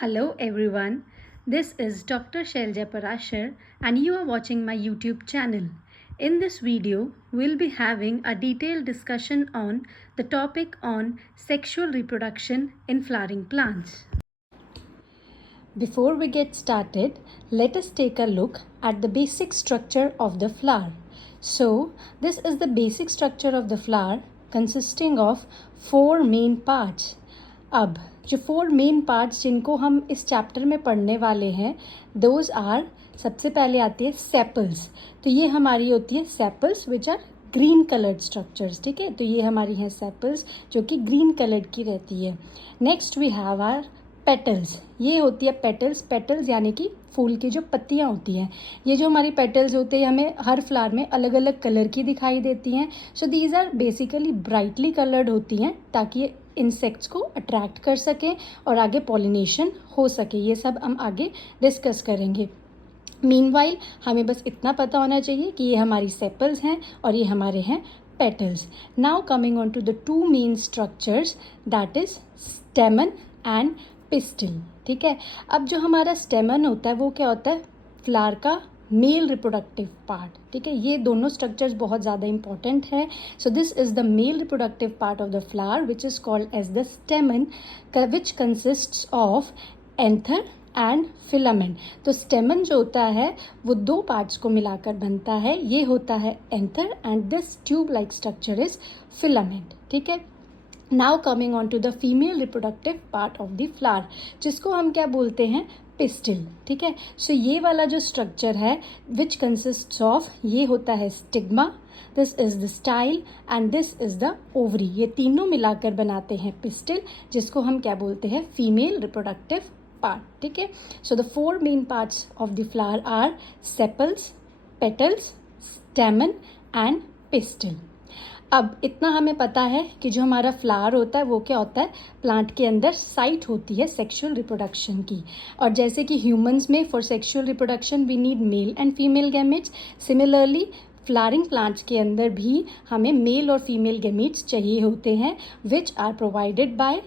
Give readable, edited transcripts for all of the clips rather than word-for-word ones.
Hello everyone, this is Dr. Shelja Parashar and you are watching my YouTube channel. In this video, we'll be having a detailed discussion on the topic on sexual reproduction in flowering plants. Before we get started, let us take a look at the basic structure of the flower. So, this is the basic structure of the flower consisting of four main parts. अब जो four main parts जिनको हम इस chapter में पढ़ने वाले हैं those are, सबसे पहले आती है सेपल्स. तो ये हमारी होती है sepals which are green coloured structures. ठीक है, तो ये हमारी हैं सेपल्स जो कि ग्रीन कलर्ड की रहती है. Next we have are petals. ये होती है पेटल्स. पेटल्स यानी कि फूल की जो पत्तियाँ होती हैं. ये जो हमारी पेटल्स होते हैं हमें हर फ्लावर में अलग अलग कलर की दिखाई देती हैं. So these are basically brightly coloured होती हैं ताकि ये इंसेक्ट्स को अट्रैक्ट कर सकें और आगे पॉलिनेशन हो सके. ये सब हम आगे डिस्कस करेंगे. मीनवाइल हमें बस इतना पता होना चाहिए कि ये हमारी सेपल्स हैं और ये हमारे हैं petals. Now coming on to the two main structures that is stamen and pistil. ठीक है, अब जो हमारा स्टेमन होता है वो क्या होता है, फ्लावर का मेल रिप्रोडक्टिव पार्ट. ठीक है, ये दोनों स्ट्रक्चर्स बहुत ज़्यादा इंपॉर्टेंट है. So this is the male reproductive part of the flower which is called as the stamen which consists of anther and filament. तो स्टेमन जो होता है वो दो पार्ट्स को मिलाकर बनता है. ये होता है anther and this tube like structure is filament. ठीक है, now coming on to the female reproductive part of the flower जिसको हम क्या बोलते हैं, पिस्टिल. ठीक है, सो ये वाला जो स्ट्रक्चर है विच कंसिस्ट्स ऑफ, ये होता है stigma, this is the style and this is the ovary. ये तीनों मिलाकर बनाते हैं पिस्टिल जिसको हम क्या बोलते हैं, फीमेल रिप्रोडक्टिव पार्ट. ठीक है, so the four main parts of the flower are sepals, petals, stamen and pistil. अब इतना हमें पता है कि जो हमारा फ्लावर होता है वो क्या होता है, प्लांट के अंदर साइट होती है सेक्सुअल रिप्रोडक्शन की. और जैसे कि ह्यूमंस में for sexual reproduction we need male and female gametes, similarly flowering plants के अंदर भी हमें मेल और फीमेल गैमेट्स चाहिए होते हैं which are provided by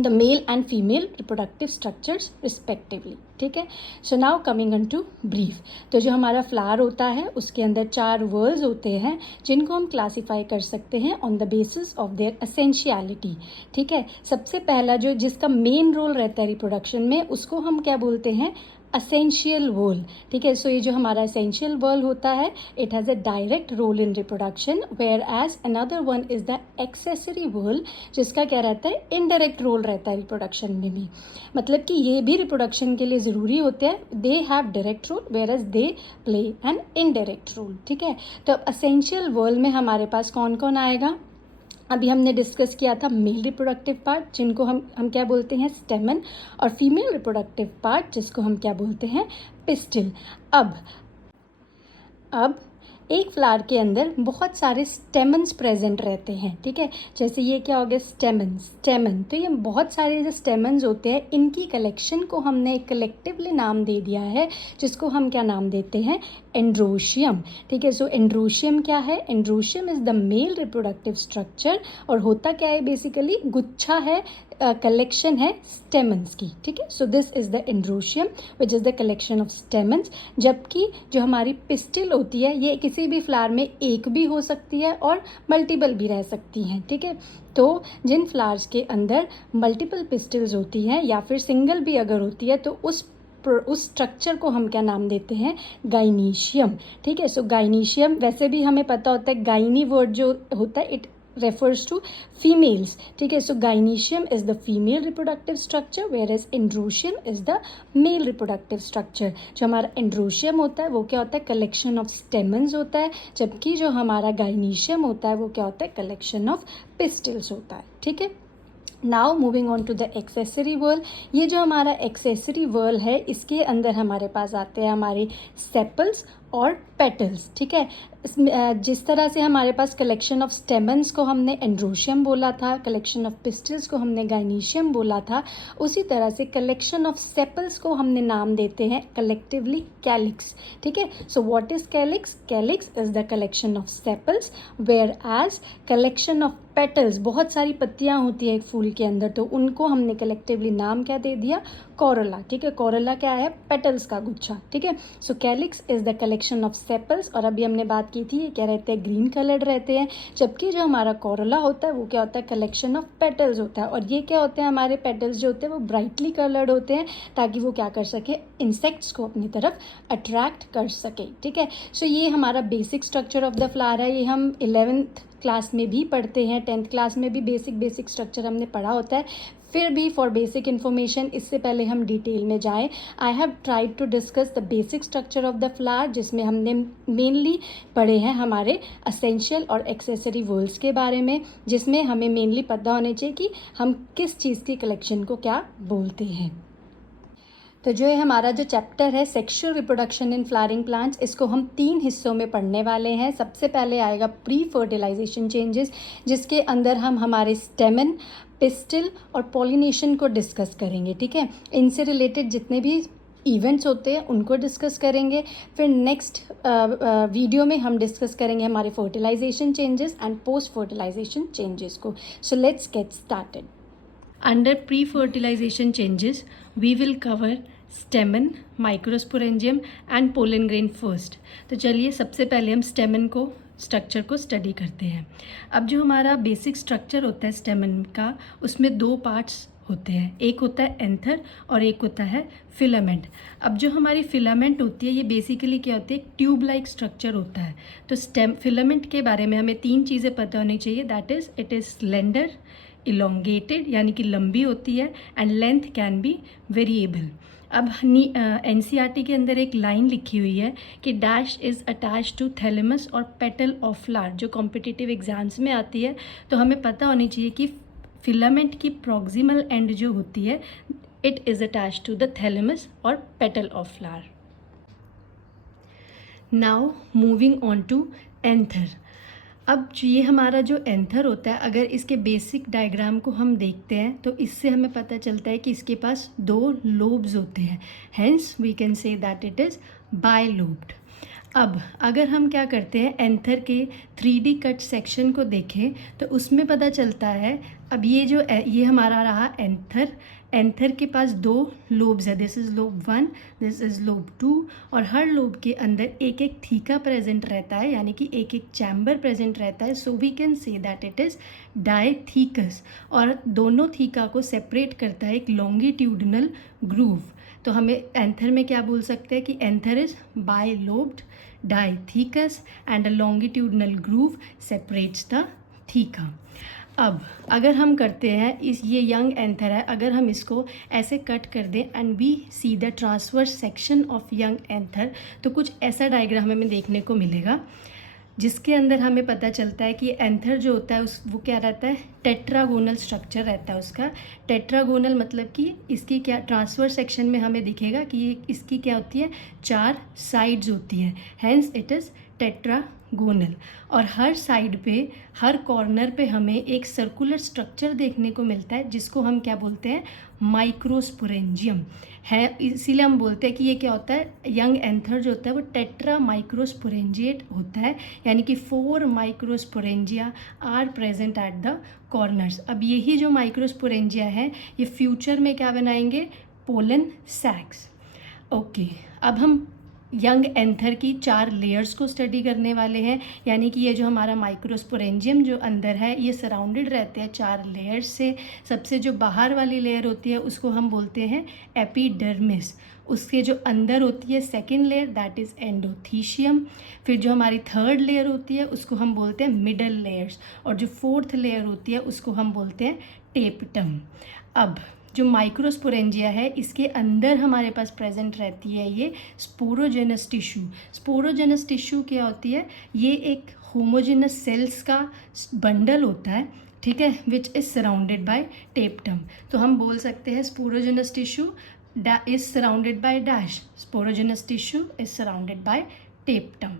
the male and female reproductive structures respectively. ठीक है, so now coming on to brief. तो जो हमारा फ्लावर होता है उसके अंदर चार वर्ल्स होते हैं जिनको हम क्लासीफाई कर सकते हैं on the basis of their essentiality. ठीक है, सबसे पहला जो जिसका मेन रोल रहता है रिप्रोडक्शन में उसको हम क्या बोलते हैं, असेंशियल वर्ल. ठीक है, सो ये जो हमारा असेंशियल वर्ल होता है it has a direct role in reproduction, whereas another one is the accessory whorl जिसका क्या रहता है, इनडायरेक्ट रोल रहता है रिप्रोडक्शन में भी. मतलब कि ये भी रिप्रोडक्शन के लिए ज़रूरी होते हैं. They have direct role whereas they play an indirect role. ठीक है, तो अब असेंशियल वर्ल में हमारे पास कौन कौन आएगा, अभी हमने डिस्कस किया था मेल रिप्रोडक्टिव पार्ट जिनको हम क्या बोलते हैं, स्टेमन, और फीमेल रिप्रोडक्टिव पार्ट जिसको हम क्या बोलते हैं, पिस्टिल. अब एक फ्लावर के अंदर बहुत सारे स्टेमन्स प्रेजेंट रहते हैं. ठीक है, जैसे ये क्या हो गया, स्टेमन. तो ये बहुत सारे जो स्टेमन्स होते हैं इनकी कलेक्शन को हमने एक कलेक्टिवली नाम दे दिया है जिसको हम क्या नाम देते हैं, एंड्रोशियम. ठीक है, सो एंड्रोशियम क्या है, androecium is the male reproductive structure और होता क्या है, बेसिकली गुच्छा है, कलेक्शन है स्टेमन्स की. ठीक है, so this is the androecium which is the collection of stamens. जबकि जो हमारी पिस्टिल होती है ये किसी भी फ्लावर में एक भी हो सकती है और मल्टीपल भी रह सकती हैं. ठीक है, तो जिन फ्लावर्स के अंदर मल्टीपल पिस्टिल्स होती हैं या फिर सिंगल भी अगर होती है तो उस स्ट्रक्चर को हम क्या नाम देते हैं, गाइनीशियम. ठीक है, सो गाइनीशियम वैसे भी हमें पता होता है, गाइनी वर्ड जो होता है इट refers to females. ठीक है, so gynecium is the female reproductive structure whereas androecium is the male reproductive structure. जो हमारा androecium होता है वो क्या होता है, collection of stamens होता है, जबकि जो हमारा gynecium होता है वो क्या होता है, collection of pistils होता है. ठीक है, now moving on to the accessory whorl. ये जो हमारा एक्सेसरी वर्ल है इसके अंदर हमारे पास आते हैं हमारे सेपल्स और पेटल्स, ठीक है। जिस तरह से हमारे पास कलेक्शन ऑफ स्टेमन्स को हमने एंड्रोशियम बोला था, कलेक्शन ऑफ पिस्टल्स को हमने गाइनीशियम बोला था, उसी तरह से कलेक्शन ऑफ सेपल्स को हमने नाम देते हैं कलेक्टिवली कैलिक्स, ठीक है। So what is calyx? Calyx is the collection of sepals, whereas collection of petals, बहुत सारी पत्तियां होती है एक फूल के अंदर, तो उनको हमने कलेक्टिवली नाम क्या दे दिया? कोरोला, ठीक है। कोरोला क्या है? पेटल्स का गुच्छा, ठीक है। So calyx is the collection of sepals, और अभी हमने बात की थी ये क्या रहते हैं? ग्रीन कलर्ड रहते हैं, जबकि जो हमारा कोरोला होता है वो क्या होता है? कलेक्शन ऑफ पेटल्स होता है। और ये क्या होते हैं? हमारे पेटल्स जो होते हैं वो ब्राइटली कलर्ड होते हैं, ताकि वो क्या कर सके? इंसेक्ट्स को अपनी तरफ अट्रैक्ट कर सके, ठीक है। सो ये हमारा basic structure of the flower है। ये हम 11th क्लास में भी पढ़ते हैं, 10th क्लास में भी बेसिक स्ट्रक्चर हमने पढ़ा होता है। फिर भी फॉर बेसिक इन्फॉर्मेशन, इससे पहले हम डिटेल में जाएं, I have tried to discuss the basic structure of the flower, जिसमें हमने मेनली पढ़े हैं हमारे असेंशियल और एक्सेसरी वर्ड्स के बारे में, जिसमें हमें मेनली पता होने चाहिए कि हम किस चीज़ की कलेक्शन को क्या बोलते हैं। तो जो है हमारा जो चैप्टर है sexual reproduction in flowering plants, इसको हम 3 हिस्सों में पढ़ने वाले हैं। सबसे पहले आएगा प्री फर्टिलाइजेशन चेंजेस, जिसके अंदर हम हमारे स्टेमन, पिस्टिल और पॉलिनेशन को डिस्कस करेंगे, ठीक है। इनसे रिलेटेड जितने भी इवेंट्स होते हैं उनको डिस्कस करेंगे। फिर नेक्स्ट वीडियो में हम डिस्कस करेंगे हमारे fertilization changes and post fertilization changes को। So let's get started. Under pre-fertilization changes, we will cover stamen, microsporangium and pollen grain first. तो चलिए सबसे पहले हम स्टेमन को स्ट्रक्चर को स्टडी करते हैं। अब जो हमारा बेसिक स्ट्रक्चर होता है स्टेमन का, उसमें 2 पार्ट्स होते हैं, एक होता है एंथर और एक होता है फिलामेंट। अब जो हमारी फिलामेंट होती है ये बेसिकली क्या होती है? ट्यूब लाइक स्ट्रक्चर होता है। तो फिलामेंट के बारे में हमें 3 चीज़ें पता होनी चाहिए, that is it is slender, elongated यानी कि लंबी होती है, and length can be variable. अब एनसीईआरटी के अंदर एक लाइन लिखी हुई है कि dash is attach to thalamus और पेटल ऑफ फ्लावर, जो कॉम्पिटिटिव एग्जाम्स में आती है। तो हमें पता होनी चाहिए कि फिलामेंट की प्रॉक्सिमल एंड जो होती है it is attach to the thalamus और petal of flower. Now moving on to anther. अब ये हमारा जो एंथर होता है, अगर इसके बेसिक डायग्राम को हम देखते हैं तो इससे हमें पता चलता है कि इसके पास 2 लोब्स होते हैं, hence we can say that it is bilobed. अब अगर हम क्या करते हैं एंथर के 3D कट सेक्शन को देखें तो उसमें पता चलता है, अब ये हमारा रहा एंथर के पास 2 लोब्स है, this is lobe 1, this is lobe 2, और हर लोब के अंदर एक एक थीका प्रेजेंट रहता है, यानी कि एक एक चैम्बर प्रेजेंट रहता है। So we can say that it is dithecous, और दोनों थीका को सेपरेट करता है एक लॉन्गिट्यूडनल ग्रूव। तो हमें एंथर में क्या बोल सकते हैं कि anther is bilobed, dithecous and a longitudinal groove separates the theca. अब अगर हम करते हैं ये यंग एंथर है, अगर हम इसको ऐसे कट कर दें and we see the transverse section of young anther, तो कुछ ऐसा डायग्राम हमें देखने को मिलेगा, जिसके अंदर हमें पता चलता है कि एंथर जो होता है वो क्या रहता है? टेट्रागोनल स्ट्रक्चर रहता है उसका। टेट्रागोनल मतलब कि इसकी क्या ट्रांसफर सेक्शन में हमें दिखेगा कि ये इसकी क्या होती है? 4 साइड्स होती है, हेंस इट इज़ टेट्रागोनल। और हर साइड पे, हर कॉर्नर पे हमें एक सर्कुलर स्ट्रक्चर देखने को मिलता है, जिसको हम क्या बोलते हैं? माइक्रोस्पोरेंजियम है। इसीलिए हम बोलते हैं कि ये क्या होता है? यंग एंथर जो होता है वो टेट्रा माइक्रोस्पोरेंजिएट होता है, यानी कि 4 microsporangia are present at the corners. अब यही जो माइक्रोस्पोरेंजिया है ये फ्यूचर में क्या बनाएंगे? पोलन सैक्स। ओके, अब हम यंग एंथर की 4 लेयर्स को स्टडी करने वाले हैं, यानी कि ये जो हमारा माइक्रोस्पोरेंजियम जो अंदर है ये सराउंडेड रहते हैं 4 लेयर्स से। सबसे जो बाहर वाली लेयर होती है उसको हम बोलते हैं एपिडर्मिस, उसके जो अंदर होती है second layer that is endothecium. फिर जो हमारी 3rd लेयर होती है उसको हम बोलते हैं मिडल लेयर्स, और जो 4th लेयर होती है उसको हम बोलते हैं टेपटम। अब जो माइक्रोस्पोरेंजिया है इसके अंदर हमारे पास प्रेजेंट रहती है ये स्पोरोजेनस टिश्यू। स्पोरोजेनस टिश्यू क्या होती है? ये एक होमोजेनस सेल्स का बंडल होता है, ठीक है, which is surrounded by tapetum. तो हम बोल सकते हैं sporonous tissue is surrounded by dash, sporonous tissue is surrounded by tapetum.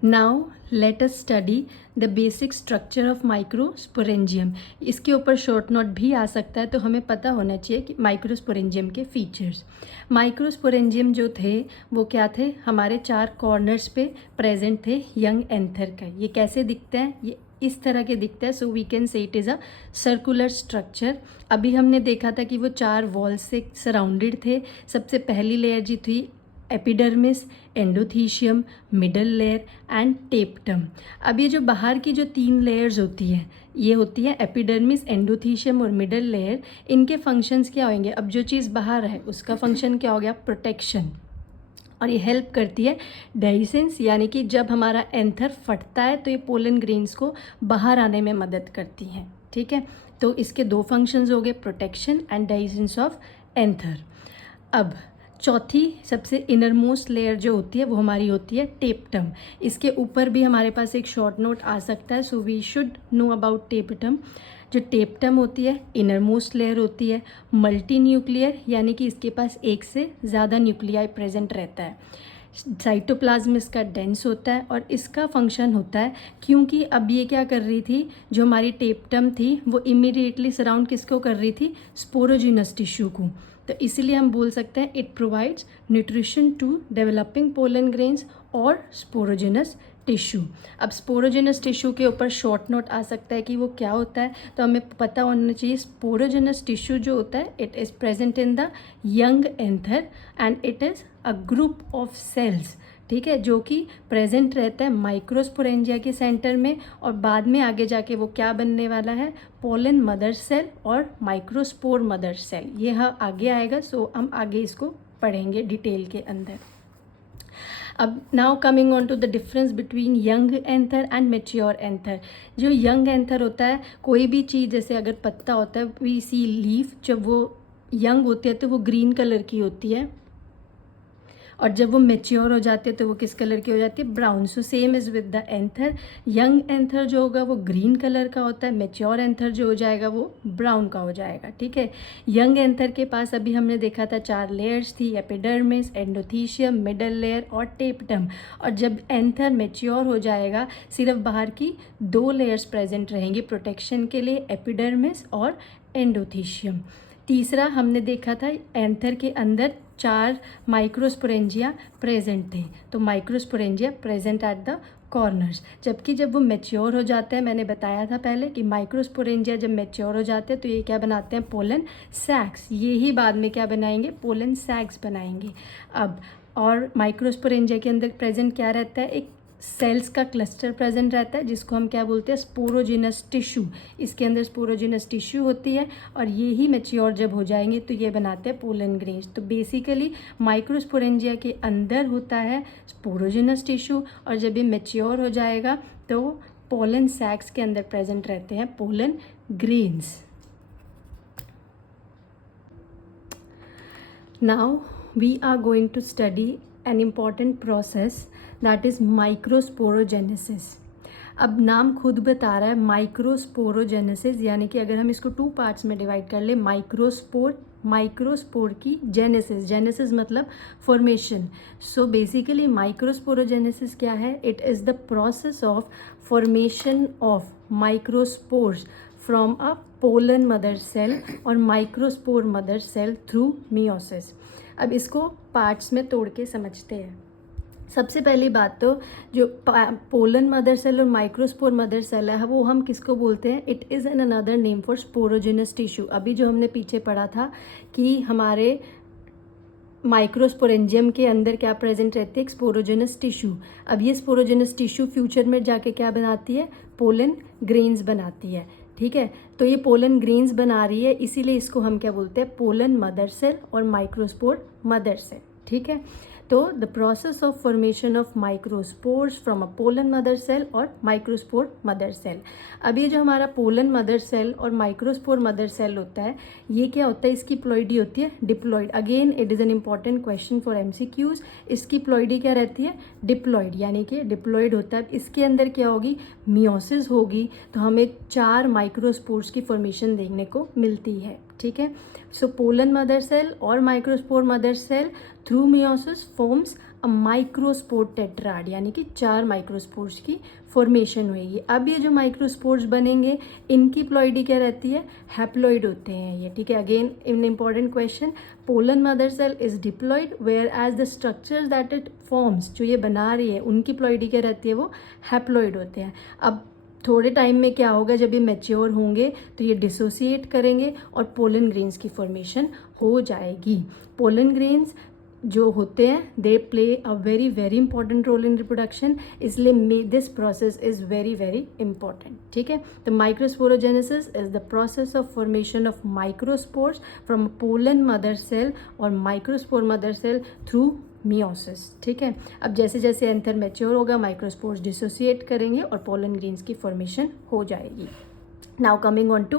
Now let us study the basic structure of microsporangium. इसके ऊपर शॉर्ट नोट भी आ सकता है, तो हमें पता होना चाहिए कि माइक्रोस्पोरेंजियम के फीचर्स. माइक्रोस्पोरेंजियम जो थे वो क्या थे, हमारे 4 कॉर्नर्स पे प्रेजेंट थे यंग एंथर का. ये कैसे दिखते हैं, ये इस तरह के दिखता है. So we can say it is a circular structure. अभी हमने देखा था कि वो 4 वॉल्स से सराउंडेड थे. सबसे पहली लेयर जी थी epidermis, endothecium, middle layer and टेप्टम. अब ये जो बाहर की जो 3 लेयर्स होती हैं, ये होती है एपिडर्मिस, एंडोथीशियम और मिडल लेयर. इनके फंक्शंस क्या होंगे, अब जो चीज़ बाहर है उसका फंक्शन क्या हो गया, प्रोटेक्शन. और ये हेल्प करती है डेहिसेंस, यानी कि जब हमारा एंथर फटता है तो ये पोलन ग्रेन्स को बाहर आने में मदद करती हैं. ठीक है, तो इसके 2 फंक्शंस हो गए, protection and dehiscence of anther. अब चौथी सबसे इनरमोस्ट लेयर जो होती है वो हमारी होती है टेप्टम. इसके ऊपर भी हमारे पास एक शॉर्ट नोट आ सकता है. So we should know about tapetum. जो टेप्टम होती है इनरमोस्ट लेयर होती है, मल्टी न्यूक्लियर, यानी कि इसके पास एक से ज़्यादा न्यूक्लियाई प्रेजेंट रहता है. साइटोप्लाज्म इसका डेंस होता है और इसका फंक्शन होता है, क्योंकि अब ये क्या कर रही थी, जो हमारी टेप्टम थी वो इमीडिएटली सराउंड किसको कर रही थी, स्पोरोजिनस टिश्यू को. तो इसीलिए हम बोल सकते हैं it provides nutrition to developing pollen grains और स्पोरोजिनस टिश्यू. अब स्पोरोजिनस टिश्यू के ऊपर शॉर्ट नोट आ सकता है कि वो क्या होता है, तो हमें पता होना चाहिए स्पोरोजिनस टिश्यू जो होता है it is present in the young anther and it is a group of cells. ठीक है, जो कि प्रेजेंट रहता है माइक्रोस्पोरेंजिया के सेंटर में, और बाद में आगे जाके वो क्या बनने वाला है, पोलन मदर सेल और माइक्रोस्पोर मदर सेल. ये हाँ आगे आएगा. सो हम आगे इसको पढ़ेंगे डिटेल के अंदर. अब now coming on to the difference between young anther and mature anther. जो यंग एंथर होता है, कोई भी चीज़ जैसे अगर पत्ता होता है, वी सी लीफ, जब वो यंग होती है तो वो ग्रीन कलर की होती है, और जब वो मेच्योर हो जाती है तो वो किस कलर की हो जाती है, brown. So same is with the anther. Young anther जो होगा वो ग्रीन कलर का होता है, मेच्योर एंथर जो हो जाएगा वो ब्राउन का हो जाएगा. ठीक है, यंग एंथर के पास अभी हमने देखा था 4 लेयर्स थी, एपिडर्मिस, एंडोथीशियम, मिडल लेयर और टेप्टम. और जब एंथर मेच्योर हो जाएगा सिर्फ बाहर की 2 लेयर्स प्रेजेंट रहेंगी प्रोटेक्शन के लिए, एपिडर्मिस और एंडोथीशियम. तीसरा हमने देखा था एंथर के अंदर 4 माइक्रोस्पोरेंजिया प्रेजेंट थे, तो microsporangia present at the corners. जबकि जब वो मेच्योर हो जाते हैं, मैंने बताया था पहले कि माइक्रोस्पोरेंजिया जब मेच्योर हो जाते हैं तो ये क्या बनाते हैं, पोलन सैक्स. ये ही बाद में क्या बनाएंगे, पोलन सैक्स बनाएंगे. अब और माइक्रोस्पोरेंजिया के अंदर प्रेजेंट क्या रहता है, एक सेल्स का क्लस्टर प्रेजेंट रहता है जिसको हम क्या बोलते हैं, स्पोरोजिनस टिश्यू. इसके अंदर स्पोरोजिनस टिश्यू होती है और ये ही मेच्योर जब हो जाएंगे तो ये बनाते हैं पोलन ग्रेन्स. तो बेसिकली माइक्रोस्पोरेंजिया के अंदर होता है स्पोरोजिनस टिश्यू, और जब ये मेच्योर हो जाएगा तो पोलन सैक्स के अंदर प्रेजेंट रहते हैं pollen grains. Now we are going to study an important process that is microsporogenesis. अब नाम खुद बता रहा है माइक्रोस्पोरोजेनेसिस, यानी कि अगर हम इसको 2 पार्ट्स में डिवाइड कर ले, माइक्रोस्पोर की जेनेसिस, जेनेसिस मतलब फॉर्मेशन. सो बेसिकली माइक्रोस्पोरोजेनेसिस क्या है, it is the process of formation of microspores from a pollen mother cell और microspore mother cell through meiosis. अब इसको पार्ट्स में तोड़ के समझते हैं. सबसे पहली बात तो जो पोलन मदर सेल और माइक्रोस्पोर मदर सेल है वो हम किसको बोलते हैं, it is an another name for sporogenous tissue. अभी जो हमने पीछे पढ़ा था कि हमारे माइक्रोस्पोरेंजियम के अंदर क्या प्रेजेंट रहती है, एक स्पोरोजिनस टिश्यू. अब ये स्पोरोजिनस टिश्यू फ्यूचर में जाके क्या बनाती है, पोलन ग्रेन्स बनाती है. ठीक है, तो ये पोलन ग्रेन्स बना रही है, इसीलिए इसको हम क्या बोलते हैं, पोलन मदर सेल और माइक्रोस्पोर मदर सेल. ठीक है, तो the process of formation of microspores from a pollen mother cell और माइक्रोस्पोर मदर सेल. अब ये जो हमारा पोलन मदर सेल और माइक्रोस्पोर मदर सेल होता है, ये क्या होता है, इसकी प्लॉइडी होती है diploid. Again it is an important question for MCQs. इसकी प्लॉइडी क्या रहती है, डिप्लॉइड, यानी कि डिप्लॉइड होता है. इसके अंदर क्या होगी, मियोसिस होगी, तो हमें 4 माइक्रोस्पोर्स की फॉर्मेशन देखने को मिलती है. ठीक है। सो पोलन मदर सेल और microspore mother cell through meiosis forms a microspore tetrad, यानी कि 4 माइक्रोस्पोर्स की फॉर्मेशन होगी। अब ये जो माइक्रोस्पोर्स बनेंगे इनकी प्लॉइडी क्या रहती है, हैप्लॉइड होते हैं ये, ठीक है। Again in important question, pollen mother cell is diploid whereas the structures that it forms, जो ये बना रही है उनकी प्लॉइडी क्या रहती है, वो हैप्लॉइड होते हैं। अब थोड़े टाइम में क्या होगा, जब ये मैच्योर होंगे तो ये डिसोसिएट करेंगे और पोलन ग्रेन्स की फॉर्मेशन हो जाएगी। पोलन ग्रेन्स जो होते हैं they play a very very important role in reproduction, इसलिए this process is very very important, ठीक है। तो microsporogenesis is the process of formation of microspores from pollen mother cell और microspore mother cell through meiosis, ठीक है। अब जैसे जैसे एंथर मैच्योर होगा माइक्रोस्पोर्स डिसोसिएट करेंगे और पोलन ग्रेन्स की फॉर्मेशन हो जाएगी। Now coming on to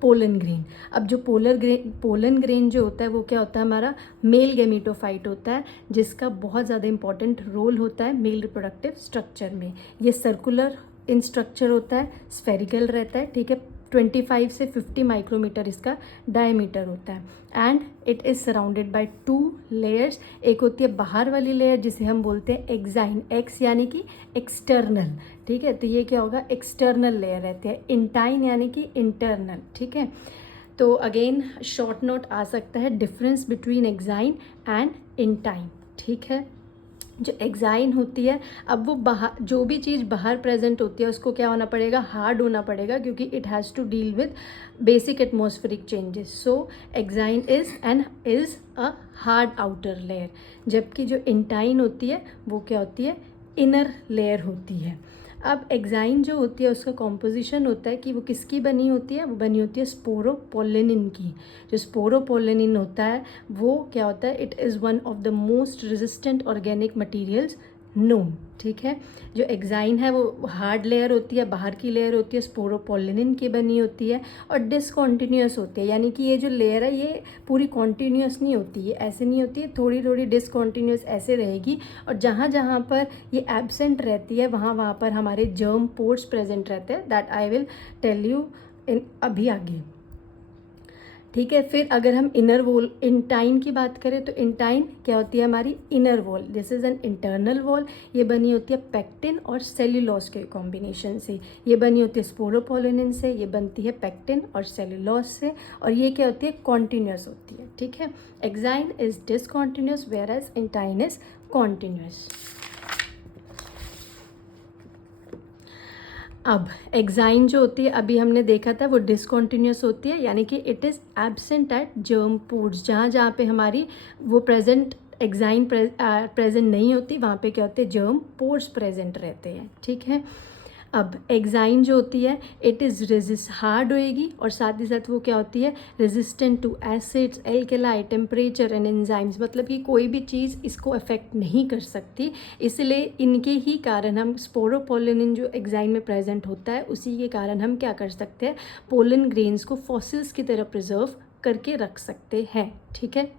pollen grain. अब जो पोलन ग्रेन जो होता है वो क्या होता है, हमारा मेल गेमिटोफाइट होता है, जिसका बहुत ज़्यादा इंपॉर्टेंट रोल होता है मेल रिप्रोडक्टिव स्ट्रक्चर में। ये सर्कुलर इन स्ट्रक्चर होता है, स्फेरिकल रहता है, ठीक है। 25 से 50 माइक्रोमीटर इसका डायमीटर होता है and it is surrounded by 2 layers. एक होती है बाहर वाली लेयर जिसे हम बोलते हैं एक्साइन, एक्स यानी कि एक्सटर्नल, ठीक है। तो ये क्या होगा, एक्सटर्नल लेयर रहते हैं। इंटाइन यानी कि इंटरनल, ठीक है। तो अगेन शॉर्ट नोट आ सकता है, difference between exine and intine, ठीक है। जो एक्साइन होती है, अब वो बाहर जो भी चीज़ बाहर प्रेजेंट होती है उसको क्या होना पड़ेगा, हार्ड होना पड़ेगा, क्योंकि it has to deal with basic atmospheric changes. So exine is a hard outer layer, जबकि जो इंटाइन होती है वो क्या होती है, इनर लेयर होती है। अब एक्साइन जो होती है उसका कॉम्पोजिशन होता है कि वो किसकी बनी होती है, वो बनी होती है स्पोरोपोलिनिन की। जो स्पोरोपोलिनिन होता है वो क्या होता है, it is one of the most resistant organic materials known, ठीक है। जो एक्साइन है वो हार्ड लेयर होती है, बाहर की लेयर होती है स्पोरोपोलिनिन की बनी होती है और डिसकॉन्टिन्यूस होती है, यानी कि ये जो लेयर है ये पूरी कॉन्टिन्यूस नहीं होती है, ऐसे नहीं होती है, थोड़ी थोड़ी डिसकॉन्टिन्यूस ऐसे रहेगी। और जहाँ जहाँ पर ये एब्सेंट रहती है वहाँ वहाँ पर हमारे जर्म पोर्स प्रेजेंट रहते हैं, that I will tell you in अभी आगे, ठीक है। फिर अगर हम इनर वॉल इंटाइन की बात करें तो इंटाइन क्या होती है, हमारी inner wall, this is an internal wall. ये बनी होती है पेक्टिन और सेल्यूलोज के कॉम्बिनेशन से। ये बनी होती है स्पोरोपोलिनिन से, ये बनती है पेक्टिन और सेल्यूलोज से, और ये क्या होती है, कॉन्टिन्यूस होती है, ठीक है। Exine is discontinuous whereas intine is continuous. अब एक्साइन जो होती है अभी हमने देखा था वो डिसकॉन्टिन्यूस होती है, यानी कि it is absent at germ pores. जहाँ जहाँ पे हमारी वो प्रेजेंट एक्साइन प्रेजेंट नहीं होती वहाँ पे क्या होते हैं, जर्म पोर्स प्रेजेंट रहते हैं, ठीक है। अब एक्साइन जो होती है इट इज़ हार्ड होएगी और साथ ही साथ वो क्या होती है, resistant to acids, alkali, temperature and enzymes, मतलब कि कोई भी चीज़ इसको अफेक्ट नहीं कर सकती। इसलिए इनके ही कारण हम स्पोरोपोलिनिन जो एक्साइन में प्रेजेंट होता है उसी के कारण हम क्या कर सकते हैं, पोलन ग्रेन्स को फॉसिल्स की तरह प्रिजर्व करके रख सकते हैं, ठीक है।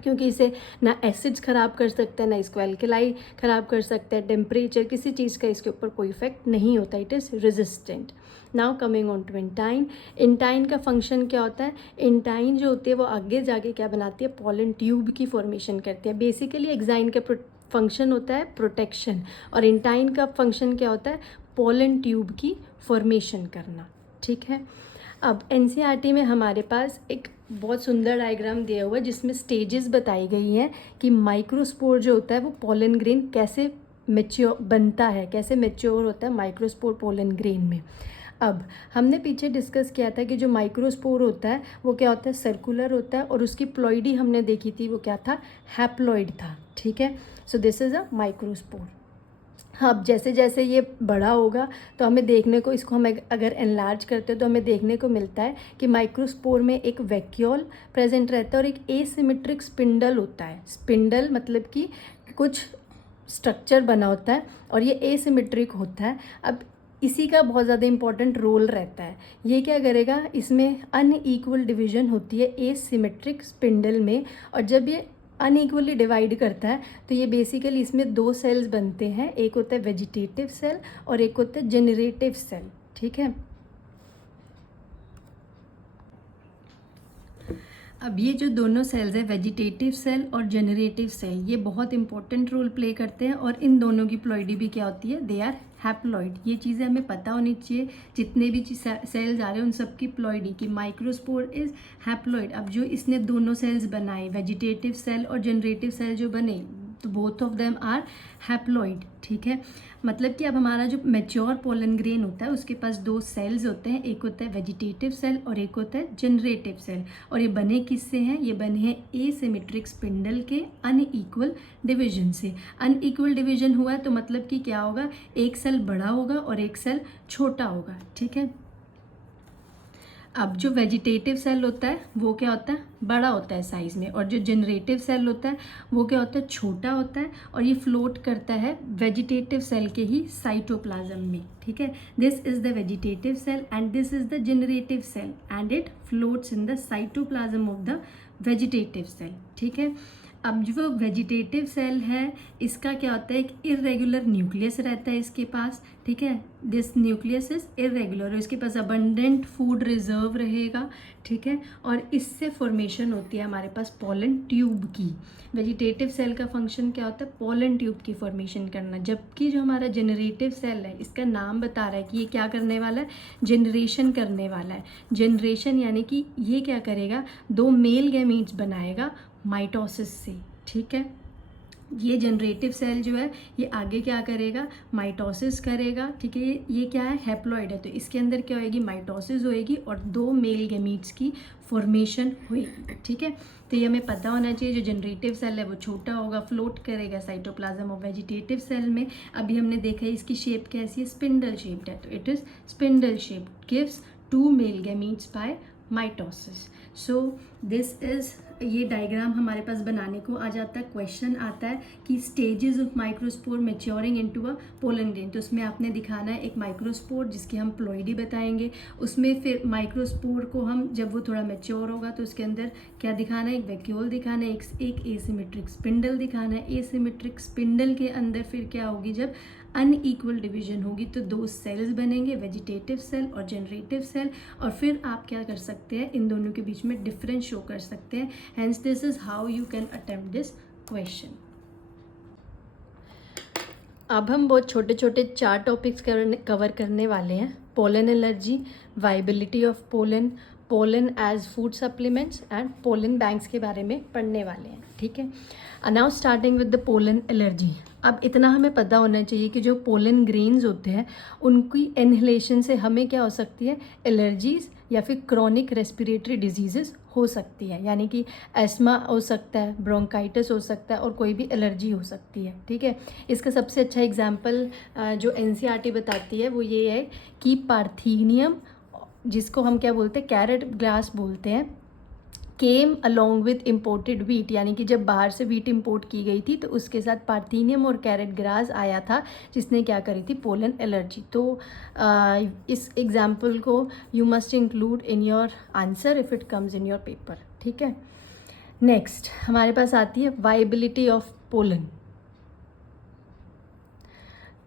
क्योंकि इसे ना एसिड्स ख़राब कर सकते हैं, ना इसको एल्केलाई ख़राब कर सकते हैं, टेम्परेचर किसी चीज़ का इसके ऊपर कोई इफेक्ट नहीं होता, it is resistant. Now coming on to intine. Intine का फंक्शन क्या होता है, इंटाइन जो होती है वो आगे जाके क्या बनाती है, पोलन ट्यूब की फॉर्मेशन करती है। बेसिकली एक्साइन का फंक्शन होता है प्रोटेक्शन और इंटाइन का फंक्शन क्या होता है, पोलन ट्यूब की फॉर्मेशन करना, ठीक है। अब एनसीईआरटी में हमारे पास एक बहुत सुंदर डायग्राम दिया हुआ है जिसमें स्टेजेस बताई गई हैं कि माइक्रोस्पोर जो होता है वो पोलन ग्रेन कैसे मैच्योर बनता है, कैसे मैच्योर होता है माइक्रोस्पोर पोलन ग्रेन में। अब हमने पीछे डिस्कस किया था कि जो माइक्रोस्पोर होता है वो क्या होता है, सर्कुलर होता है और उसकी प्लॉइडी हमने देखी थी वो क्या था, हैप्लॉइड था, ठीक है। So this is a microspore. अब जैसे जैसे ये बड़ा होगा तो हमें देखने को, इसको हम अगर एनलार्ज करते हैं तो हमें देखने को मिलता है कि माइक्रोस्पोर में एक वैक्यूल प्रेजेंट रहता है और एक एसिमेट्रिक स्पिंडल होता है। स्पिंडल मतलब कि कुछ स्ट्रक्चर बना होता है और ये एसिमेट्रिक होता है। अब इसी का बहुत ज़्यादा इंपॉर्टेंट रोल रहता है। ये क्या करेगा, इसमें अनइक्वल डिवीजन होती है एसिमेट्रिक स्पिंडल में, और जब ये अनइक्वली डिवाइड करता है तो ये बेसिकली इसमें 2 सेल्स बनते हैं, एक होता है वेजिटेटिव सेल और एक होता है जेनरेटिव सेल, ठीक है। अब ये जो दोनों सेल्स है, वेजिटेटिव सेल और जनरेटिव सेल, ये बहुत इंपॉर्टेंट रोल प्ले करते हैं और इन दोनों की प्लॉइडी भी क्या होती है, दे आर हैप्लॉइड। ये चीज़ें हमें पता होनी चाहिए, जितने भी सेल्स आ रहे हैं उन सब की प्लॉइडी की माइक्रोस्पोर इज हैप्लॉइड। अब जो इसने दोनों सेल्स बनाए, वेजिटेटिव सेल और जनरेटिव सेल जो बने, तो both of them are haploid, ठीक है। मतलब कि अब हमारा जो मैच्योर पोलन ग्रेन होता है उसके पास दो सेल्स होते हैं, एक होता है वेजिटेटिव सेल और एक होता है जनरेटिव सेल। और ये बने किससे हैं, ये बने हैं एसिमेट्रिक स्पिंडल के अनइक्वल डिवीजन से। अनइक्वल डिवीजन हुआ है तो मतलब कि क्या होगा, एक सेल बड़ा होगा और एक सेल छोटा होगा, ठीक है। अब जो वेजिटेटिव सेल होता है वो क्या होता है, बड़ा होता है साइज में, और जो जनरेटिव सेल होता है वो क्या होता है, छोटा होता है, और ये फ्लोट करता है वेजिटेटिव सेल के ही साइटोप्लाज्म में, ठीक है। This is the vegetative cell and this is the generative cell and it floats in the cytoplasm of the vegetative cell, ठीक है। अब जो वेजिटेटिव सेल है इसका क्या होता है, एक इरेगुलर न्यूक्लियस रहता है इसके पास, ठीक है। दिस न्यूक्लियस इज इरेगुलर और इसके पास अबंडेंट फूड रिजर्व रहेगा, ठीक है। और इससे फॉर्मेशन होती है हमारे पास पोलन ट्यूब की। वेजिटेटिव सेल का फंक्शन क्या होता है, पोलन ट्यूब की फॉर्मेशन करना, जबकि जो हमारा जनरेटिव सेल है इसका नाम बता रहा है कि ये क्या करने वाला है, जनरेशन करने वाला है। जनरेशन यानी कि ये क्या करेगा, दो मेल गैमीट्स बनाएगा माइटोसिस से, ठीक है। ये जनरेटिव सेल जो है ये आगे क्या करेगा, माइटोसिस करेगा, ठीक है। ये क्या है, हैप्लॉइड है, तो इसके अंदर क्या होएगी, माइटोसिस होएगी और दो मेल गैमीट्स की फॉर्मेशन होएगी, ठीक है। तो ये हमें पता होना चाहिए, जो जनरेटिव सेल है वो छोटा होगा, फ्लोट करेगा साइटोप्लाज्म ऑफ वेजिटेटिव सेल में। अभी हमने देखा है इसकी शेप कैसी है, स्पिंडल शेप्ड है, तो it is spindle shaped, gives to male gametes by mitosis. So this is, ये डायग्राम हमारे पास बनाने को आ जाता है, क्वेश्चन आता है कि stages of microspore maturing into a pollen grain, तो उसमें आपने दिखाना है एक माइक्रोस्पोर जिसकी हम प्लॉइडी बताएंगे, उसमें फिर माइक्रोस्पोर को हम जब वो थोड़ा मैच्योर होगा तो उसके अंदर क्या दिखाना है, एक वैक्यूल दिखाना है, एक एसिमेट्रिक स्पिंडल दिखाना है। एसिमेट्रिक स्पिंडल के अंदर फिर क्या होगी, जब अनइक्वल डिवीजन होगी तो दो सेल्स बनेंगे, वेजिटेटिव सेल और जनरेटिव सेल, और फिर आप क्या कर सकते हैं, इन दोनों के बीच में डिफरेंस शो कर सकते हैं। Hence this is how you can attempt this question. अब हम बहुत छोटे छोटे 4 टॉपिक्स कवर करने वाले हैं, pollen allergy, viability of pollen, pollen as food supplements and pollen banks के बारे में पढ़ने वाले हैं, ठीक है। Now starting with the pollen allergy. अब इतना हमें पता होना चाहिए कि जो पोलन ग्रेन्स होते हैं उनकी इनहेलेशन से हमें क्या हो सकती है, एलर्जीज या फिर क्रॉनिक रेस्पिरेटरी डिजीजेस हो सकती है, यानी कि एस्मा हो सकता है, ब्रोंकाइटिस हो सकता है और कोई भी एलर्जी हो सकती है, ठीक है। इसका सबसे अच्छा एग्जाम्पल जो एनसीईआरटी बताती है वो ये है कि पार्थेनियम, जिसको हम क्या बोलते हैं, कैरेट ग्रास बोलते हैं, came along with imported wheat, यानी कि जब बाहर से वीट इम्पोर्ट की गई थी तो उसके साथ पार्थेनियम और कैरेट ग्रास आया था जिसने क्या करी थी, पोलन एलर्जी। तो इस एग्जाम्पल को you must include in your answer if it comes in your paper, ठीक है। नेक्स्ट हमारे पास आती है वाइबिलिटी ऑफ पोलन।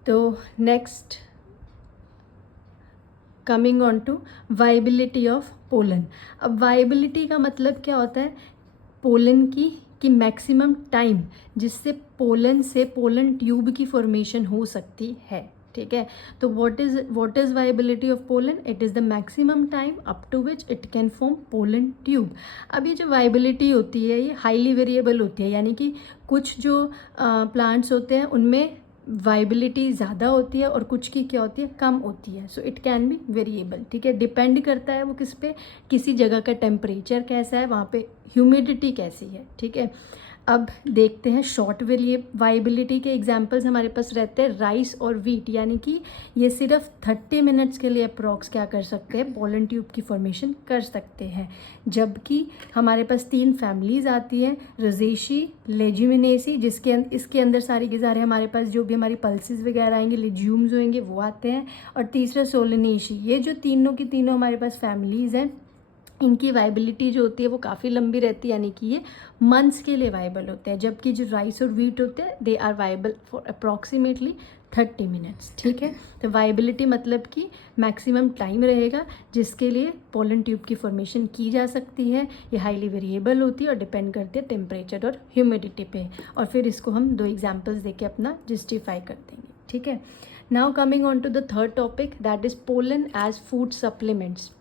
तो next coming on to viability of pollen. अब वाइबिलिटी का मतलब क्या होता है, पोलन की मैक्सिमम टाइम जिससे पोलन से पोलन ट्यूब की फॉर्मेशन हो सकती है, ठीक है। तो what is viability of pollen, it is the maximum time up to which it can form pollen tube. अब ये जो वाइबिलिटी होती है ये हाईली वेरिएबल होती है, यानी कि कुछ जो प्लांट्स होते हैं उनमें वाइबिलिटी ज़्यादा होती है और कुछ की क्या होती है, कम होती है। So it can be variable, ठीक है। डिपेंड करता है वो किस पे, किसी जगह का टेम्परेचर कैसा है, वहाँ पे ह्यूमिडिटी कैसी है, ठीक है। अब देखते हैं शॉर्ट वाइबिलिटी के एग्जांपल्स हमारे पास रहते हैं राइस और वीट, यानी कि ये सिर्फ 30 मिनट्स के लिए अप्रॉक्स क्या कर सकते हैं, पोलन ट्यूब की फॉर्मेशन कर सकते हैं। जबकि हमारे पास 3 फैमिलीज आती हैं, रोजेशी, लेज्यूमिनेसी, इसके अंदर सारी के सारे हमारे पास जो भी हमारी पल्सेस वगैरह आएंगे, लेज्यूम्स होंगे वो आते हैं, और तीसरा सोलेनेशी। ये जो तीनों की तीनों हमारे पास फैमिलीज़ हैं, इनकी वाइबिलिटी जो होती है वो काफ़ी लंबी रहती है, यानी कि ये मंथ्स के लिए वाइबल होते हैं। जबकि जो राइस और वीट होते हैं they are viable for approximately 30 minutes, ठीक है। तो वाइबिलिटी मतलब कि मैक्सिमम टाइम रहेगा जिसके लिए पोलन ट्यूब की फॉर्मेशन की जा सकती है। ये हाईली वेरिएबल होती है और डिपेंड करती है टेम्परेचर और ह्यूमिडिटी पे। और फिर इसको हम 2 एग्जांपल्स देके अपना जस्टिफाई कर देंगे, ठीक है। Now coming on to the third topic, that is pollen as food supplements.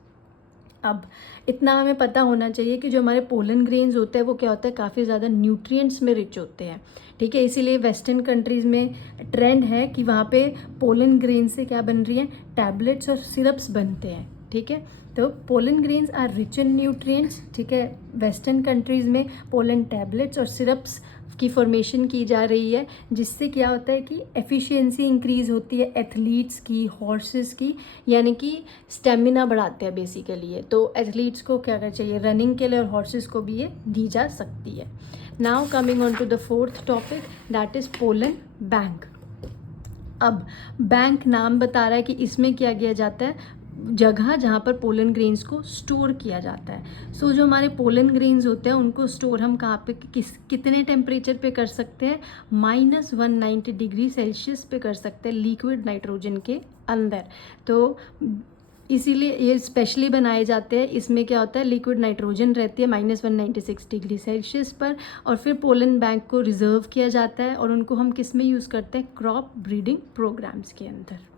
अब इतना हमें पता होना चाहिए कि जो हमारे पोलन ग्रेन्स होते हैं वो क्या होता है, काफ़ी ज़्यादा न्यूट्रिएंट्स में रिच होते हैं, ठीक है। इसीलिए वेस्टर्न कंट्रीज़ में ट्रेंड है कि वहाँ पे पोलन ग्रेन से क्या बन रही है, टैबलेट्स और सिरप्स बनते हैं, ठीक है। तो pollen grains are rich in nutrients, ठीक है। वेस्टर्न कंट्रीज़ में पोलन टैबलेट्स और सिरप्स की फॉर्मेशन की जा रही है, जिससे क्या होता है कि एफिशिएंसी इंक्रीज़ होती है एथलीट्स की, हॉर्सेस की, यानी कि स्टेमिना बढ़ाते हैं बेसिकली। तो एथलीट्स को क्या करना चाहिए, रनिंग के लिए, और हॉर्सेस को भी ये दी जा सकती है। Now coming on to the fourth topic, that is pollen bank. अब बैंक नाम बता रहा है कि इसमें क्या किया जाता है, जगह जहाँ पर पोलन ग्रेन्स को स्टोर किया जाता है। सो जो हमारे पोलन ग्रेन्स होते हैं उनको स्टोर हम कहाँ पे, कितने टेम्परेचर पे कर सकते हैं, -190 डिग्री सेल्सियस पे कर सकते हैं लिक्विड नाइट्रोजन के अंदर। तो इसीलिए ये स्पेशली बनाए जाते हैं। इसमें क्या होता है, लिक्विड नाइट्रोजन रहती है -196 डिग्री सेल्सियस पर, और फिर पोलन बैंक को रिजर्व किया जाता है और उनको हम किस में यूज़ करते हैं, क्रॉप ब्रीडिंग प्रोग्राम्स के अंदर।